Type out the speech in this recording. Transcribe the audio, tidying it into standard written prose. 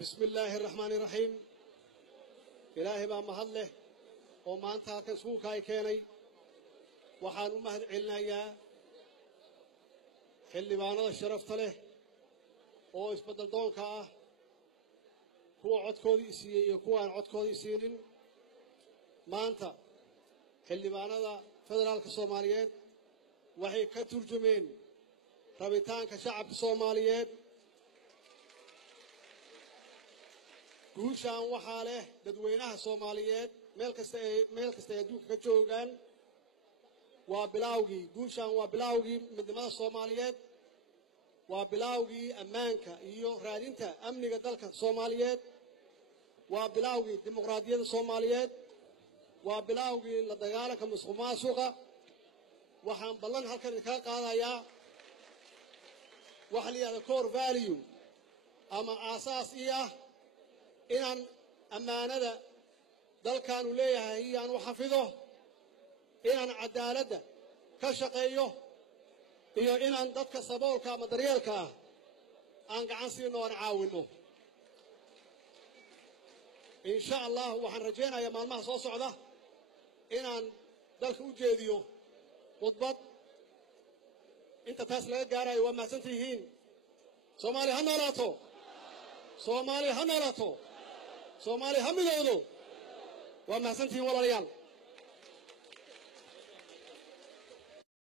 بسم الله الرحمن الرحيم. إلهي بaa mahad leh oo maanta halkan iskuulka ay keenay waxaan u mahad celinayaa xildhibaanada sharafta leh oo isbedel doonka ah kuwa codkoodii siiyay iyo kuwa aan codkoodii siinin maanta xildhibaanada federaalka Soomaaliyeed waxay ka turjumeen rabitaanka shacabka Soomaaliyeed guushaan waxaa leh dadweynaha Soomaaliyeed meel kasta ay adduunka ka joogaan waa bilawgii guushaan waa bilawgii midnimada Soomaaliyeed waa bilawgii ammaanka iyo raadinta amniga dalka Soomaaliyeed waa bilawgii dimuqraadiyadda Soomaaliyeed waa bilawgii la dagaalanka musuqmaasuqa waxaan ballan halkan ka qaadayaa waxa la yiraahdo core value ama aasaas ah inaan ammaanada dalkan u leeyahay aan u xafido inaan cadaaladda ka shaqeeyo iyo inaan dadka saboolka ama daryeelka aan gacan siino aan caawino insha Allah waxaan rajaynayaa maalmaha soo socda inaan dalka u jeediyo khudbad inta taas laga gaarayo waa mahadsantihiin Soomaali ha noolaato Soomaali ha noolaato Soomaali ha midowdo waa mahadsantihiin walaalayaal